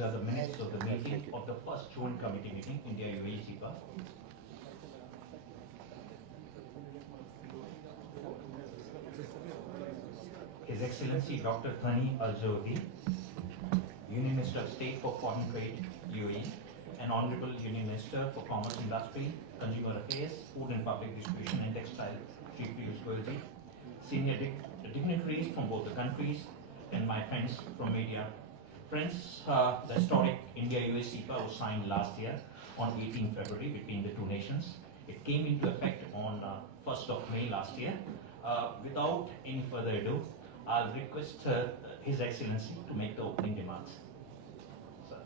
These are the minutes of the meeting of the first Joint Committee meeting, India-UAE CEPA. His Excellency Dr. Thani Al Zeyoudi, Union Minister of State for Foreign Trade, UAE, and Honorable Union Minister for Commerce Industry, Consumer Affairs, Food and Public Distribution and Textile, Chief Piyush Goyal, senior dignitaries from both the countries, and my friends from media. Friends, the historic India-UAE CEPA was signed last year on 18 February between the two nations. It came into effect on 1st of May last year. Without any further ado, I'll request His Excellency to make the opening remarks. Sir.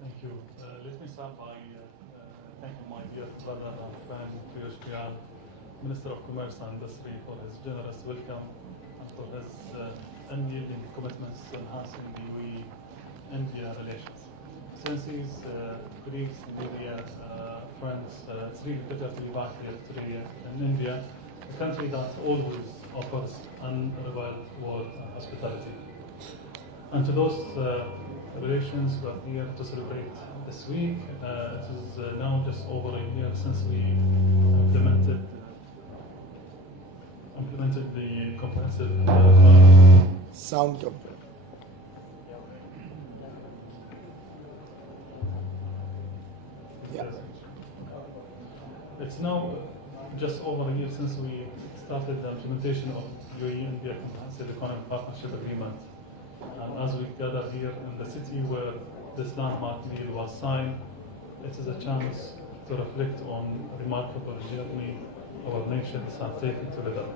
Thank you. Let me start by thanking my dear brother and friend Piyush Goyal, Minister of Commerce and Industry, for his generous welcome and for his unyielding commitments to enhancing the UAE-India relations. Excellencies, colleagues, media, friends, it's really a pleasure to be back here today in India, a country that always offers unrivaled warmth and hospitality. And to those relations we are here to celebrate this week, it is now just over a year since we implemented the comprehensive sound company. Yeah. It's now just over a year since we started the implementation of UAE-India Comprehensive Economic Partnership Agreement. And as we gather here in the city where this landmark deal was signed, it is a chance to reflect on the remarkable journey our nations have taken together.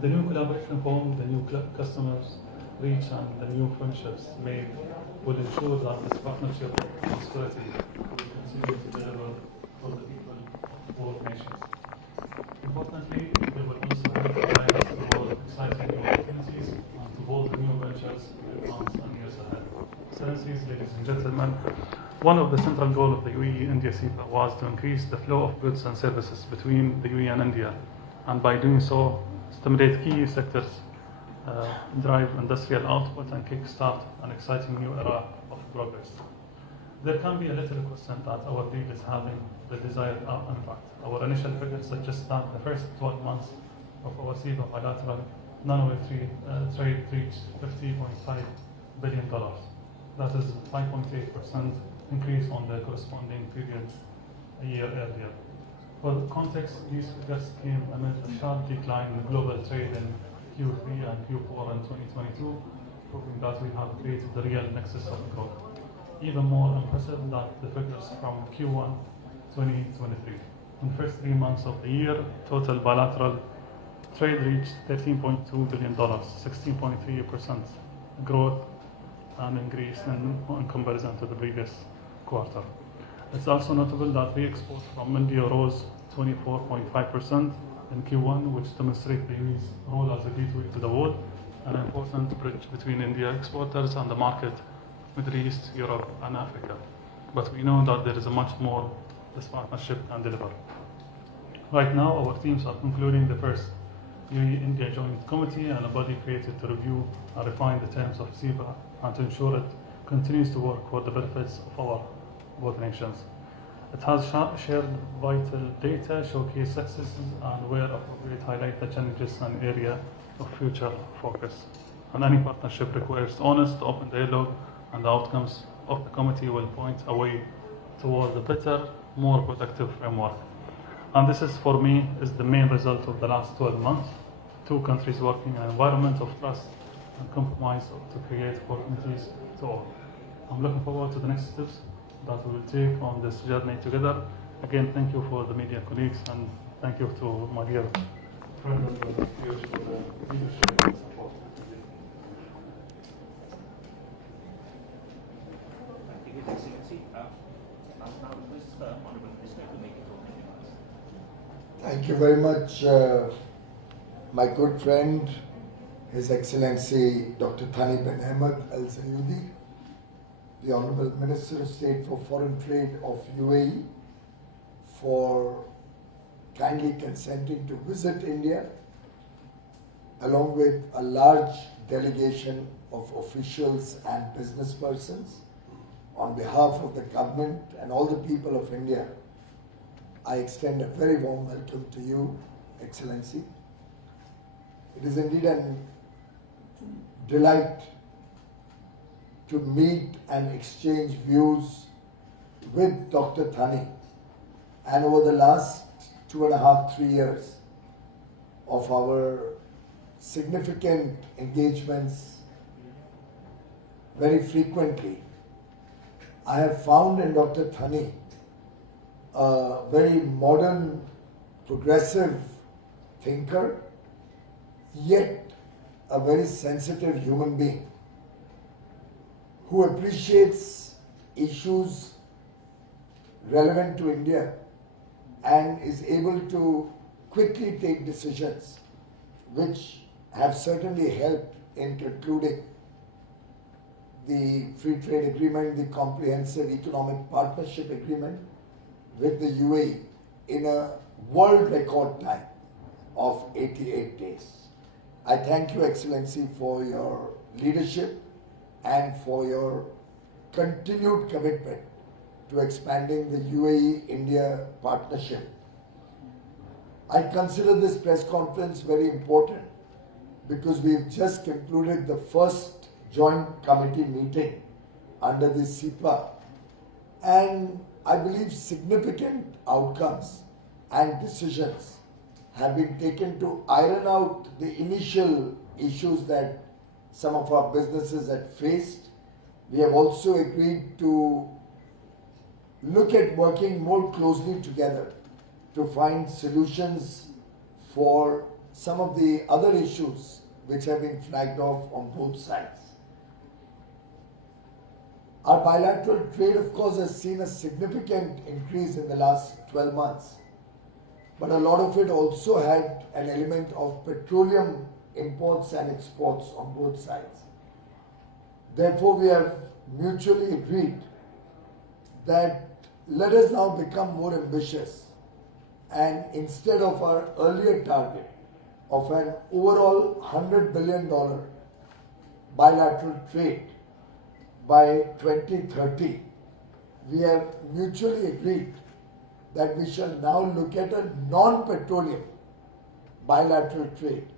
The new collaboration formed, the new customers reached, and the new friendships made will ensure that this partnership of prosperity will continue to deliver for the people of both nations. Importantly, they will also provide us with exciting new opportunities and to hold new ventures in the months and years ahead. Excellencies, ladies and gentlemen, one of the central goals of the UAE-India CEPA was to increase the flow of goods and services between the UAE and India, and by doing so, stimulate key sectors, drive industrial output, and kickstart an exciting new era of progress. There can be a little question that our deal is having the desired impact. Our initial figures suggest that the first 12 months of our CEPA bilateral non-trade reached $50.5 billion. That is 5.8% increase on the corresponding period a year earlier. For context, these figures came amid a sharp decline in global trade in Q3 and Q4 in 2022, proving that we have created the real nexus of growth. Even more impressive that the figures from Q1 2023. In the first 3 months of the year, total bilateral trade reached $13.2 billion, 16.3% growth and increase in comparison to the previous quarter. It's also notable that re-export from India rose 24.5% in Q1, which demonstrates the UAE's role as a gateway to the world, an important bridge between India exporters and the market, Middle East, Europe, and Africa. But we know that there is much more this partnership can deliver. Right now, our teams are concluding the first UAE-India Joint Committee and a body created to review and refine the terms of CEPA and to ensure it continues to work for the benefits of our both nations. It has shared vital data, showcase successes, and where appropriate highlight the challenges and area of future focus. And any partnership requires honest, open dialogue, and the outcomes of the committee will point a way toward a better, more productive framework. And this is, for me, is the main result of the last 12 months. Two countries working in an environment of trust and compromise to create opportunities to all. I'm looking forward to the next steps that we will take on this journey together. Again, thank you for the media colleagues, and thank you to my dear friend for the leadership and support. Thank you, His Excellency. I'll now request the Honorable Minister to make his opening remarks. Thank you very much, my good friend, His Excellency Dr. Thani bin Ahmed Al Zeyoudi, the Honorable Minister of State for Foreign Trade of UAE, for kindly consenting to visit India, along with a large delegation of officials and business persons, on behalf of the government and all the people of India, I extend a very warm welcome to you, Excellency. It is indeed a delight to meet and exchange views with Dr. Thani, and over the last 2.5 to 3 years of our significant engagements very frequently, I have found in Dr. Thani a very modern, progressive thinker, yet a very sensitive human being who appreciates issues relevant to India and is able to quickly take decisions which have certainly helped in concluding the free trade agreement, the comprehensive economic partnership agreement with the UAE in a world record time of 88 days. I thank you, Excellency, for your leadership and for your continued commitment to expanding the UAE-India partnership. I consider this press conference very important because we've just concluded the first joint committee meeting under the CEPA, and I believe significant outcomes and decisions have been taken to iron out the initial issues that some of our businesses had faced. We have also agreed to look at working more closely together to find solutions for some of the other issues which have been flagged off on both sides. Our bilateral trade, of course, has seen a significant increase in the last 12 months, but a lot of it also had an element of petroleum imports and exports on both sides. Therefore, we have mutually agreed that let us now become more ambitious, and instead of our earlier target of an overall $100 billion bilateral trade by 2030, we have mutually agreed that we shall now look at a non-petroleum bilateral trade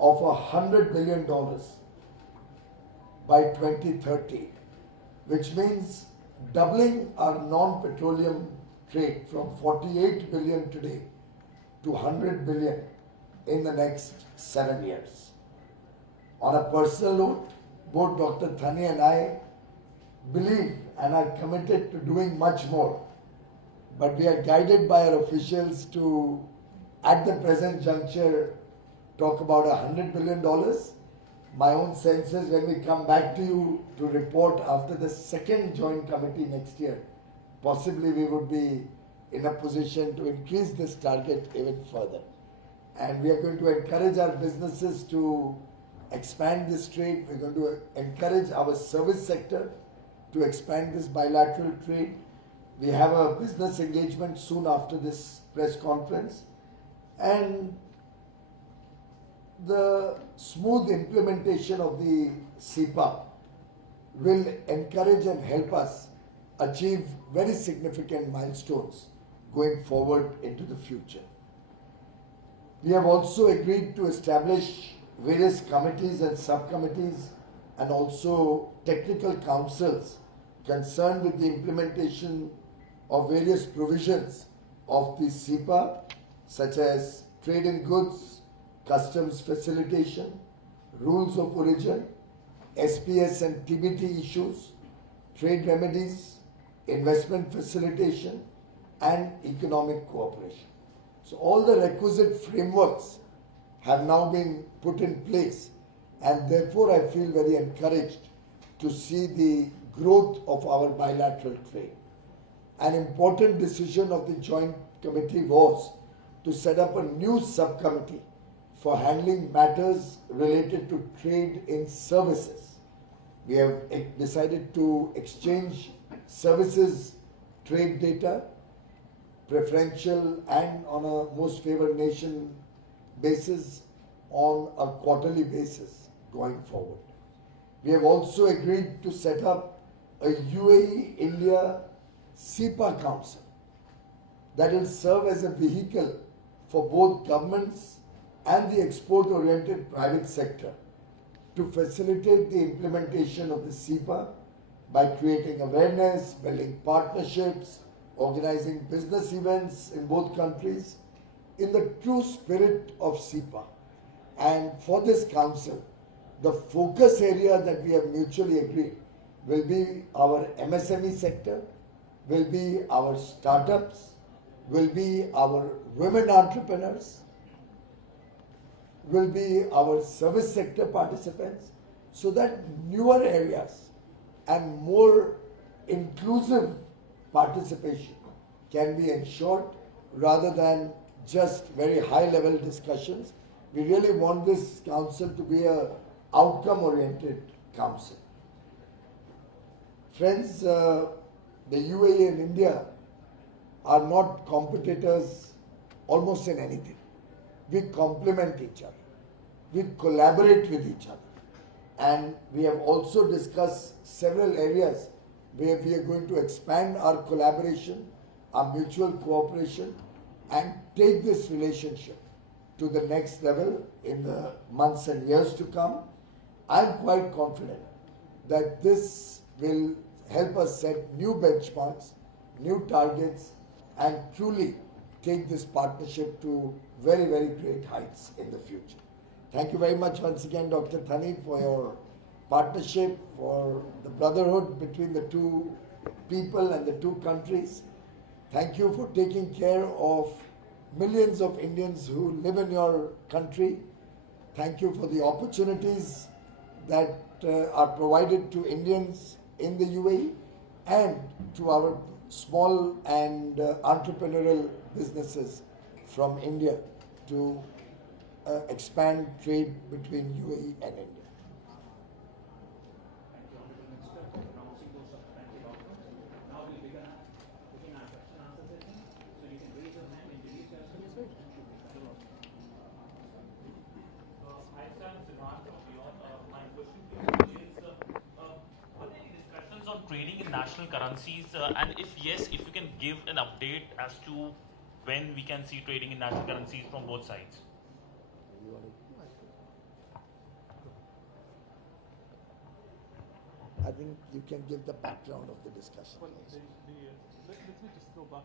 of $100 billion by 2030, which means doubling our non-petroleum trade from 48 billion today to 100 billion in the next 7 years. On a personal note, both Dr. Thani and I believe and are committed to doing much more, but we are guided by our officials to, at the present juncture, talk about $100 billion. My own sense is when we come back to you to report after the second joint committee next year, possibly we would be in a position to increase this target even further. And we are going to encourage our businesses to expand this trade. We're going to encourage our service sector to expand this bilateral trade. We have a business engagement soon after this press conference, and the smooth implementation of the CEPA will encourage and help us achieve very significant milestones going forward into the future. We have also agreed to establish various committees and subcommittees and also technical councils concerned with the implementation of various provisions of the CEPA, such as trade in goods, customs facilitation, rules of origin, SPS and TBT issues, trade remedies, investment facilitation, and economic cooperation. So all the requisite frameworks have now been put in place, and therefore I feel very encouraged to see the growth of our bilateral trade. An important decision of the Joint Committee was to set up a new subcommittee for handling matters related to trade in services. We have decided to exchange services trade data, preferential and on a most favored nation basis on a quarterly basis going forward. We have also agreed to set up a UAE-India SEPA Council that will serve as a vehicle for both governments and the export-oriented private sector to facilitate the implementation of the SEPA by creating awareness, building partnerships, organizing business events in both countries in the true spirit of SEPA. And for this council, the focus area that we have mutually agreed will be our MSME sector, will be our startups, will be our women entrepreneurs, will be our service sector participants, so that newer areas and more inclusive participation can be ensured rather than just very high level discussions. We really want this council to be a outcome-oriented council. Friends, the UAE and India are not competitors almost in anything. We complement each other. We collaborate with each other. And we have also discussed several areas where we are going to expand our collaboration, our mutual cooperation, and take this relationship to the next level in the months and years to come. I'm quite confident that this will help us set new benchmarks, new targets, and truly take this partnership to very, very great heights in the future. Thank you very much once again, Dr. Thani, for your partnership, for the brotherhood between the two people and the two countries. Thank you for taking care of millions of Indians who live in your country. Thank you for the opportunities that are provided to Indians in the UAE and to our small and entrepreneurial businesses from India to expand trade between UAE and India. Trading in national currencies, and if yes, if you can give an update as to when we can see trading in national currencies from both sides. I think you can give the background of the discussion. Well, let me just go back.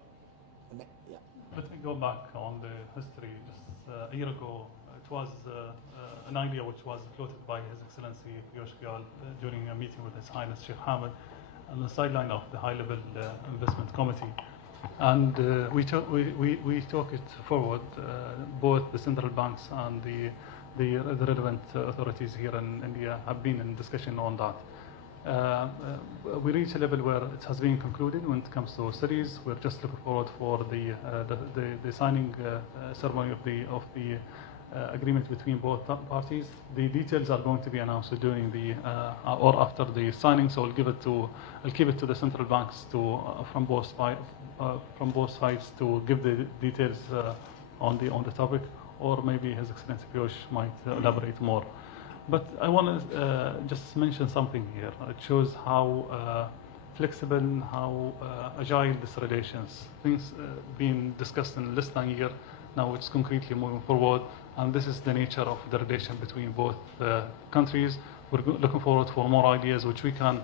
Yeah. Let me go back on the history. Just a year ago, it was an idea which was floated by His Excellency Piyush Goyal during a meeting with His Highness Sheikh Hamad on the sideline of the high-level investment committee, and we took it forward. Both the central banks and the relevant authorities here in India have been in discussion on that. We reached a level where it has been concluded when it comes to studies. We're just looking forward for the signing ceremony of the agreement between both parties. The details are going to be announced during the or after the signing. So I'll keep it to the central banks from both sides to give the details on the topic, or maybe His Excellency Piyush might elaborate more. But I want to just mention something here. It shows how flexible, how agile this relations. Things being discussed in less than a year. Now it's concretely moving forward, and this is the nature of the relation between both countries. We're looking forward for more ideas which we can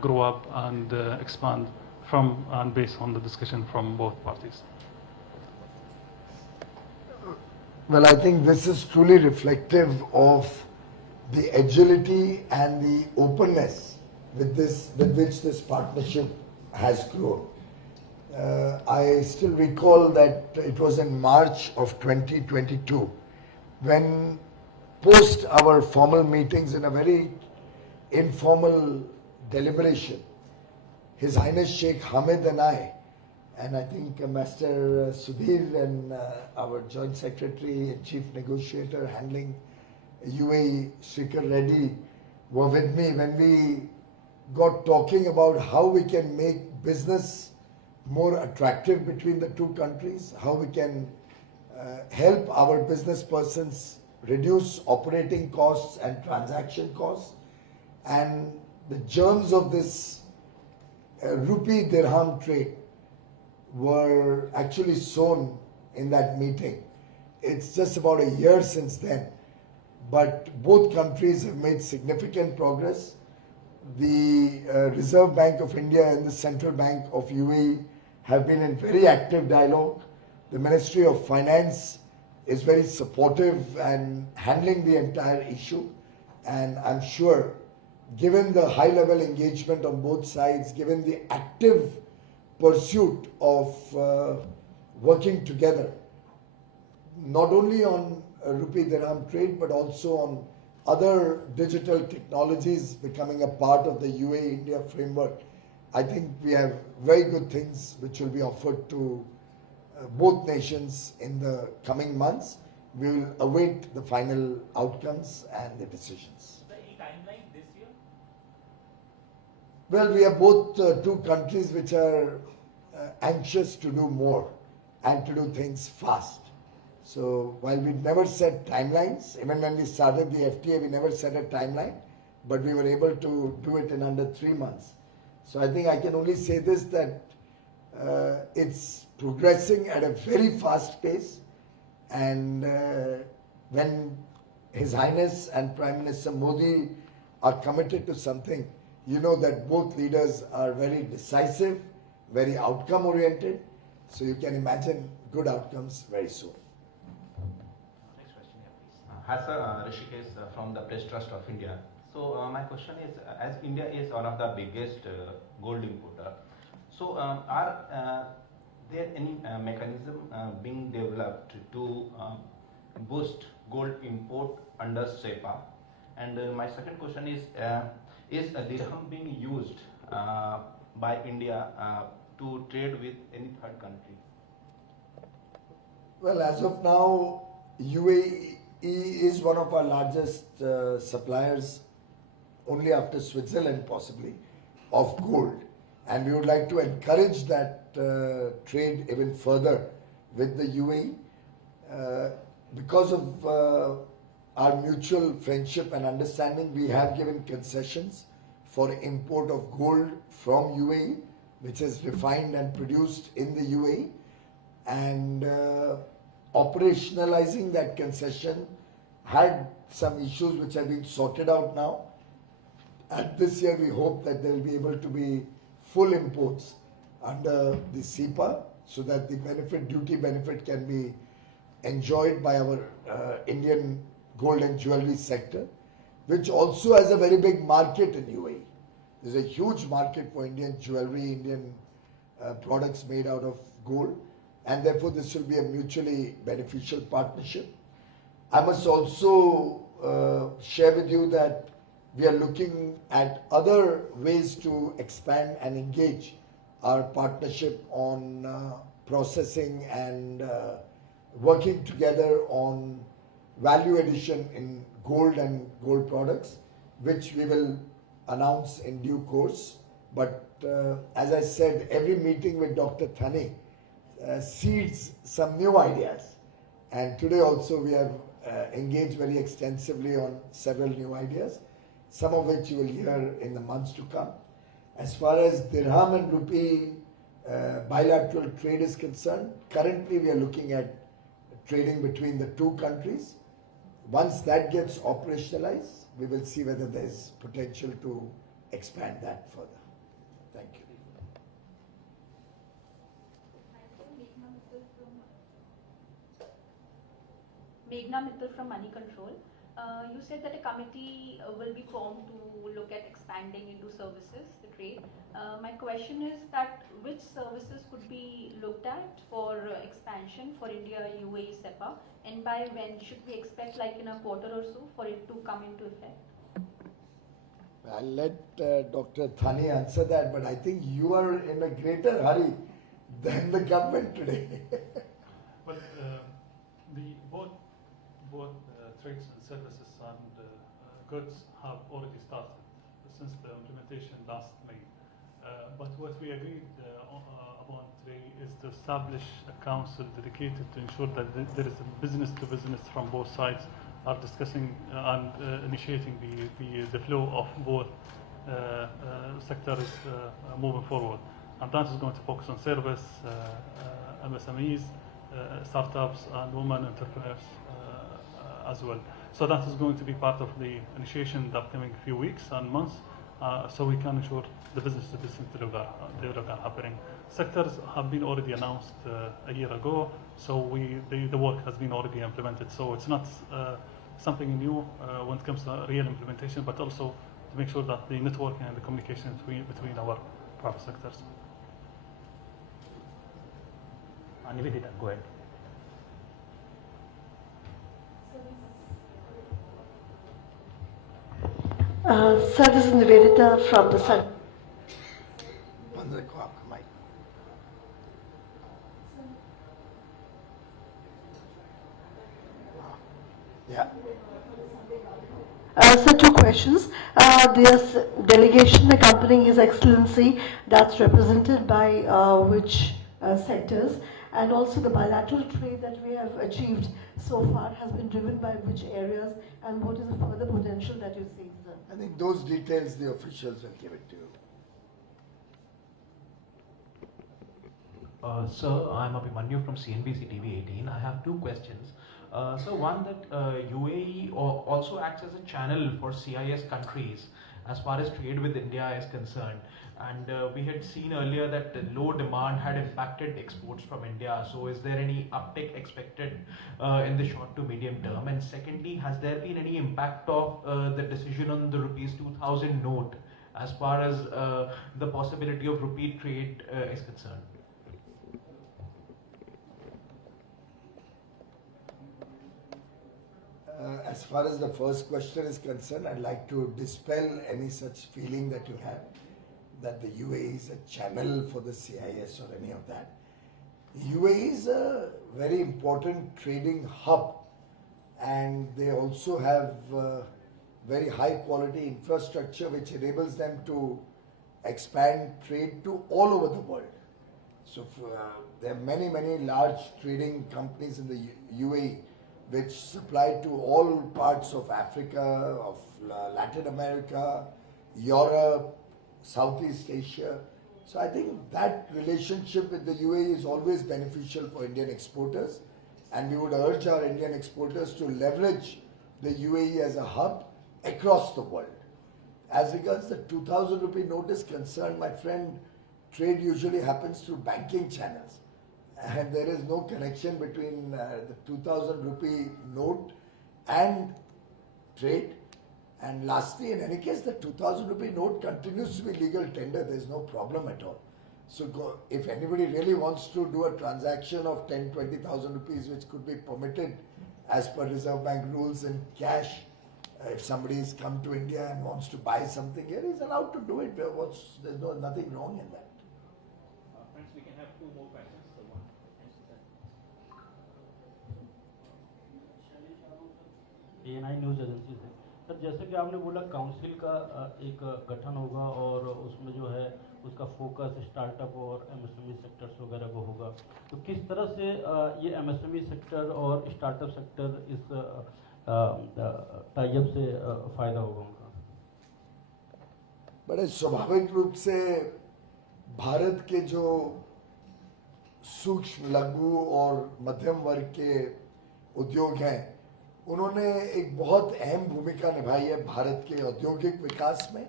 grow up and expand from, and based on the discussion from both parties. Well, I think this is truly reflective of the agility and the openness with which this partnership has grown. I still recall that it was in March of 2022 when, post our formal meetings in a very informal deliberation, His Highness Sheikh Hamad and I think Master Sudhir and our Joint Secretary and Chief Negotiator handling UAE, Srikar Reddy, were with me when we got talking about how we can make business more attractive between the two countries, how we can help our business persons reduce operating costs and transaction costs, And the germs of this rupee dirham trade were actually sown in that meeting. It's just about a year since then, but both countries have made significant progress. The Reserve Bank of India and the Central Bank of UAE have been in very active dialogue. The Ministry of Finance is very supportive and handling the entire issue, and I'm sure, given the high-level engagement on both sides, given the active pursuit of working together, not only on rupee dirham trade, but also on other digital technologies becoming a part of the UAE-India framework, I think we have very good things which will be offered to both nations in the coming months. We will await the final outcomes and the decisions. So any timeline this year? Well, we are both two countries which are anxious to do more and to do things fast. So while we never set timelines, even when we started the FTA, we never set a timeline, but we were able to do it in under 3 months. So I think I can only say this, that it's progressing at a very fast pace, and when His Highness and Prime Minister Modi are committed to something, you know that both leaders are very decisive, very outcome oriented, so you can imagine good outcomes very soon. Next question here, please. Hi, sir. Rishikesh from the Press Trust of India. So my question is, as India is one of the biggest gold importer, so are there any mechanism being developed to boost gold import under SEPA? And my second question is dirham being used by India to trade with any third country? Well, as of now, UAE is one of our largest suppliers, only after Switzerland possibly, of gold. And we would like to encourage that trade even further with the UAE. Because of our mutual friendship and understanding, we have given concessions for import of gold from UAE, which is refined and produced in the UAE. And operationalizing that concession had some issues which have been sorted out now. And this year we hope that there will be able to be full imports under the SEPA, so that the duty benefit can be enjoyed by our Indian gold and jewelry sector, which also has a very big market in UAE. There's a huge market for Indian jewelry, Indian products made out of gold, and therefore this will be a mutually beneficial partnership. I must also share with you that we are looking at other ways to expand and engage our partnership on processing and working together on value addition in gold and gold products, which we will announce in due course. But as I said, every meeting with Dr. Thani seeds some new ideas. And today also we have engaged very extensively on several new ideas, some of which you will hear in the months to come. As far as dirham and rupee bilateral trade is concerned, currently we are looking at trading between the two countries. Once that gets operationalized, we will see whether there is potential to expand that further. Thank you. Meghna Mittal from Money Control. You said that a committee will be formed to look at expanding into services, the trade. My question is that which services could be looked at for expansion for India UAE SEPA, and by when should we expect, like in a quarter or so, for it to come into effect? I'll let Dr. Thani answer that, but I think you are in a greater hurry than the government today. Well, both trades and services and goods have already started since the implementation last May. But what we agreed upon today is to establish a council dedicated to ensure that there is a business to business from both sides are discussing and initiating the flow of both sectors moving forward. And that is going to focus on service, MSMEs, startups, and women entrepreneurs as well. So that is going to be part of the initiation in the upcoming few weeks and months, so we can ensure the business to business dialogue are happening. Sectors have been already announced a year ago, so the work has been already implemented. So it's not something new when it comes to real implementation, but also to make sure that the networking and the communication between our private sectors. Nivedita, go ahead. Sir, this is Nivedita from the Sun. Yeah. So two questions. This delegation accompanying His Excellency, that's represented by which sectors, and also the bilateral trade that we have achieved so far has been driven by which areas, and what is the further potential that you see, sir? I think those details the officials will give it to you. Sir, I'm Abhimanyu from CNBC TV 18. I have two questions. So one, that UAE also acts as a channel for CIS countries as far as trade with India is concerned. And we had seen earlier that the low demand had impacted exports from India. So is there any uptick expected in the short to medium term? And secondly, has there been any impact of the decision on the rupees 2000 note as far as the possibility of rupee trade is concerned? As far as the first question is concerned, I'd like to dispel any such feeling that you have that the UAE is a channel for the CIS or any of that. UAE is a very important trading hub, and they also have very high quality infrastructure which enables them to expand trade to all over the world. So there are many large trading companies in the UAE which supply to all parts of Africa, of Latin America, Europe, Southeast Asia. So I think that relationship with the UAE is always beneficial for Indian exporters, and we would urge our Indian exporters to leverage the UAE as a hub across the world. As regards the 2000 rupee note is concerned, my friend, trade usually happens through banking channels. And there is no connection between the 2000 rupee note and trade. And lastly, in any case, the 2000 rupee note continues to be legal tender. There is no problem at all. So if anybody really wants to do a transaction of 10,000-20,000 rupees, which could be permitted as per Reserve Bank rules in cash, if somebody has come to India and wants to buy something here, he's allowed to do it. There's nothing wrong in that. Friends, we can have two more questions. ANI news agency से sir, जैसे कि आपने बोला council का एक गठन होगा और उसमें जो है उसका फोकस स्टार्टअप और एमएसएमई सेक्टर्स वगैरह को होगा, तो किस तरह से ये एमएसएमई सेक्टर और स्टार्टअप सेक्टर इस टाई अप से फ़ायदा होगा उनका? बड़े स्वाभाविक रूप से भारत के जो सूक्ष्म, लघु और मध्यम वर्ग के उद्योग हैं, उन्होंने एक बहुत अहम भूमिका निभाई है भारत के औद्योगिक विकास में,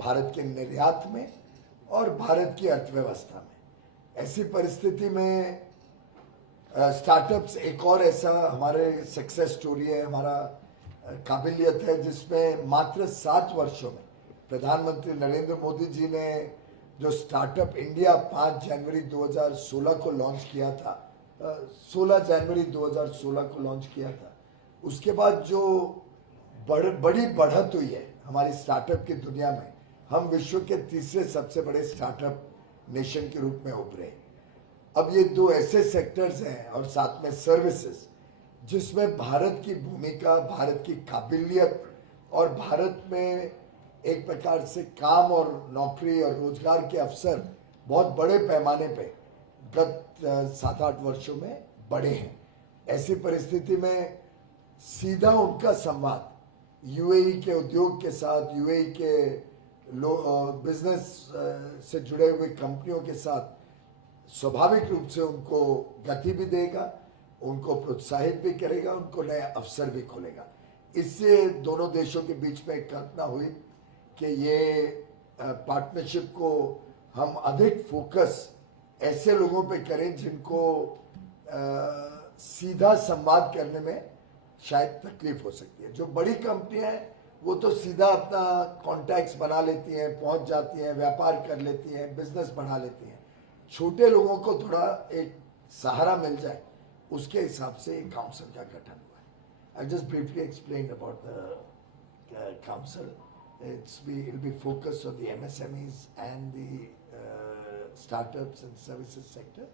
भारत के निर्यात में और भारत की अर्थव्यवस्था में। ऐसी परिस्थिति में स्टार्टअप्स एक और ऐसा हमारे सक्सेस स्टोरी है, हमारा काबिलियत है, जिसमें मात्र 7 वर्षों में प्रधानमंत्री नरेंद्र मोदी जी ने जो स्टार्टअप इंडिया 5 जनवरी 2016 को लॉन्च किया था, 16 जनवरी 2016 को लॉन्च किया था, उसके बाद जो बड़ी बढ़त हुई है हमारी स्टार्टअप की दुनिया में, हम विश्व के तीसरे सबसे बड़े स्टार्टअप नेशन के रूप में उभरे। अब ये दो ऐसे सेक्टर्स हैं और साथ में सर्विसेज, जिसमें भारत की भूमिका, भारत की काबिलियत और भारत में एक प्रकार से काम और नौकरी और रोजगार के अवसर बहुत बड़े पैमाने पे गत 7-8 वर्षों में बढ़े हैं। ऐसी परिस्थिति में सीधा उनका संवाद यूएई के उद्योग के साथ, यूएई के बिजनेस से जुड़े हुए कंपनियों के साथ स्वाभाविक रूप से उनको गति भी देगा, उनको प्रोत्साहित भी करेगा, उनको नए अवसर भी खोलेगा। इससे दोनों देशों के बीच में एक कल्पना हुई कि ये पार्टनरशिप को हम अधिक फोकस ऐसे लोगों पे करें जिनको सीधा संवाद करने में शायद तकलीफ हो सकती है। जो बड़ी कंपनियां हैं वो तो सीधा अपना कॉन्टैक्ट्स बना लेती हैं, पहुंच जाती हैं, व्यापार कर लेती हैं, बिजनेस बना लेती हैं। छोटे लोगों को थोड़ा एक सहारा मिल जाए, उसके हिसाब से एक काउंसिल का गठन हुआ है। I just briefly explain about the council. It'll be focused on the MSMEs and the startups and services sector,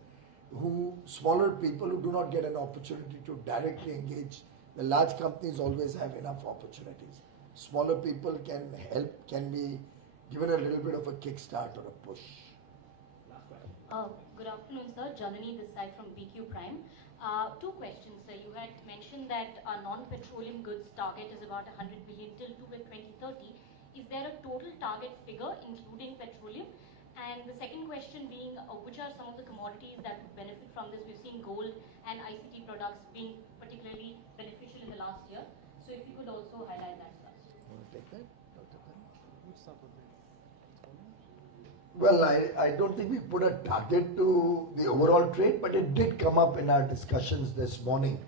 smaller people who do not get an opportunity to directly engage. The large companies always have enough opportunities. Smaller people can be given a little bit of a kickstart or a push. Good afternoon, sir. Janani this side from BQ Prime. Two questions, sir. You had mentioned that our non-petroleum goods target is about 100 billion till 2030. Is there a total target figure including petroleum? And the second question being, which are some of the commodities that would benefit from this? We've seen gold and ICT products being particularly beneficial in the last year. So if you could also highlight that, sir. Want to take that, Dr. Khan? Well, I don't think we put a target to the overall trade, but it did come up in our discussions this morning.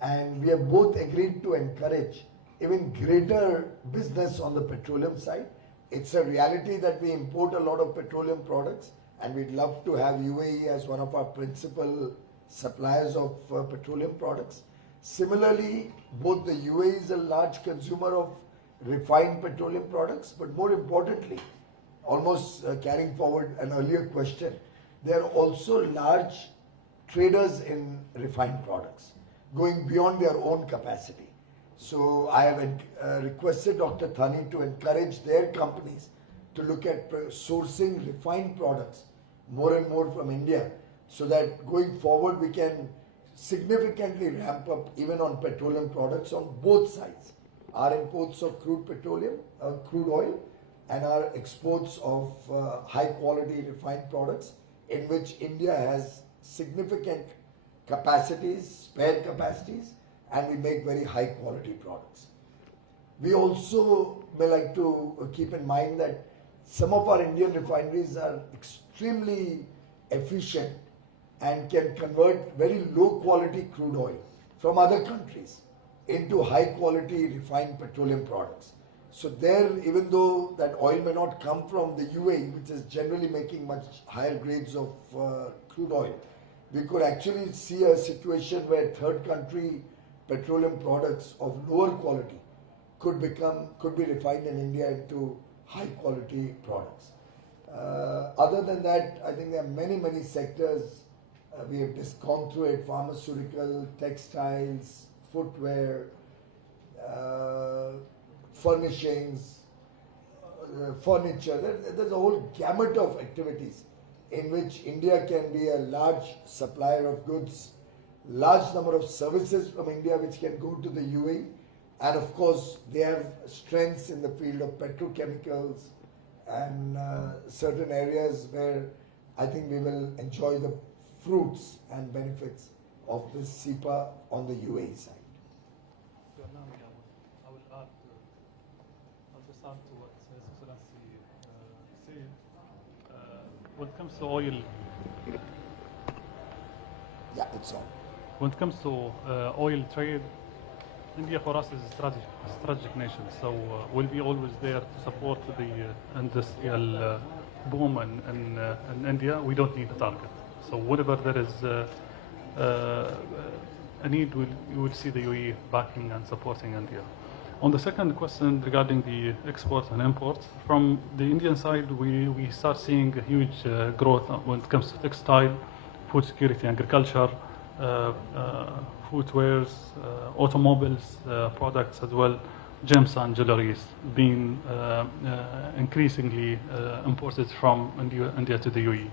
And we have both agreed to encourage even greater business on the petroleum side. It's a reality that we import a lot of petroleum products, and we'd love to have UAE as one of our principal suppliers of petroleum products. Similarly, both the UAE is a large consumer of refined petroleum products, but more importantly, almost carrying forward an earlier question, they are also large traders in refined products, going beyond their own capacity. So I have requested Dr. Thani to encourage their companies to look at sourcing refined products more and more from India, so that going forward we can significantly ramp up even on petroleum products on both sides. Our imports of crude oil, and our exports of high quality refined products, in which India has significant capacities, spare capacities, and we make very high quality products. We also may like to keep in mind that some of our Indian refineries are extremely efficient and can convert very low quality crude oil from other countries into high quality refined petroleum products. So there, even though that oil may not come from the UAE, which is generally making much higher grades of crude oil, we could actually see a situation where third country petroleum products of lower quality could be refined in India into high quality products. Other than that, I think there are many sectors we have just gone through it: pharmaceutical, textiles, footwear, furnishings, furniture. There's a whole gamut of activities in which India can be a large supplier of goods, large number of services from India which can go to the UAE, and of course they have strengths in the field of petrochemicals and certain areas where I think we will enjoy the fruits and benefits of this SEPA on the UAE side. I'll just add to what His Excellency said. When it comes to oil, Yeah, it's on. when it comes to oil trade, India for us is a strategic nation, so we'll be always there to support the industrial boom in India. We don't need a target. So whenever there is a need, you will see the UAE backing and supporting India. On the second question regarding the export and import, from the Indian side, we start seeing a huge growth when it comes to textile, food security, agriculture, footwears, automobiles products as well, gems and jewelries being increasingly imported from India to the UAE.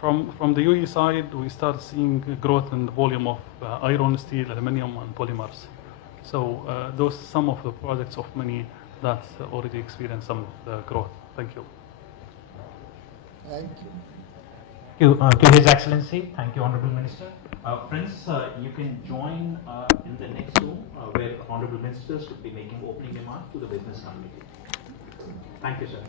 From the UAE side, we start seeing growth in the volume of iron, steel, aluminium, and polymers. So those some of the projects of many that already experienced some growth. Thank you. Thank you. To His Excellency, thank you, Honorable Minister. Friends, you can join in the next room where Honorable Ministers will be making opening remarks to the business community. Thank you, sir.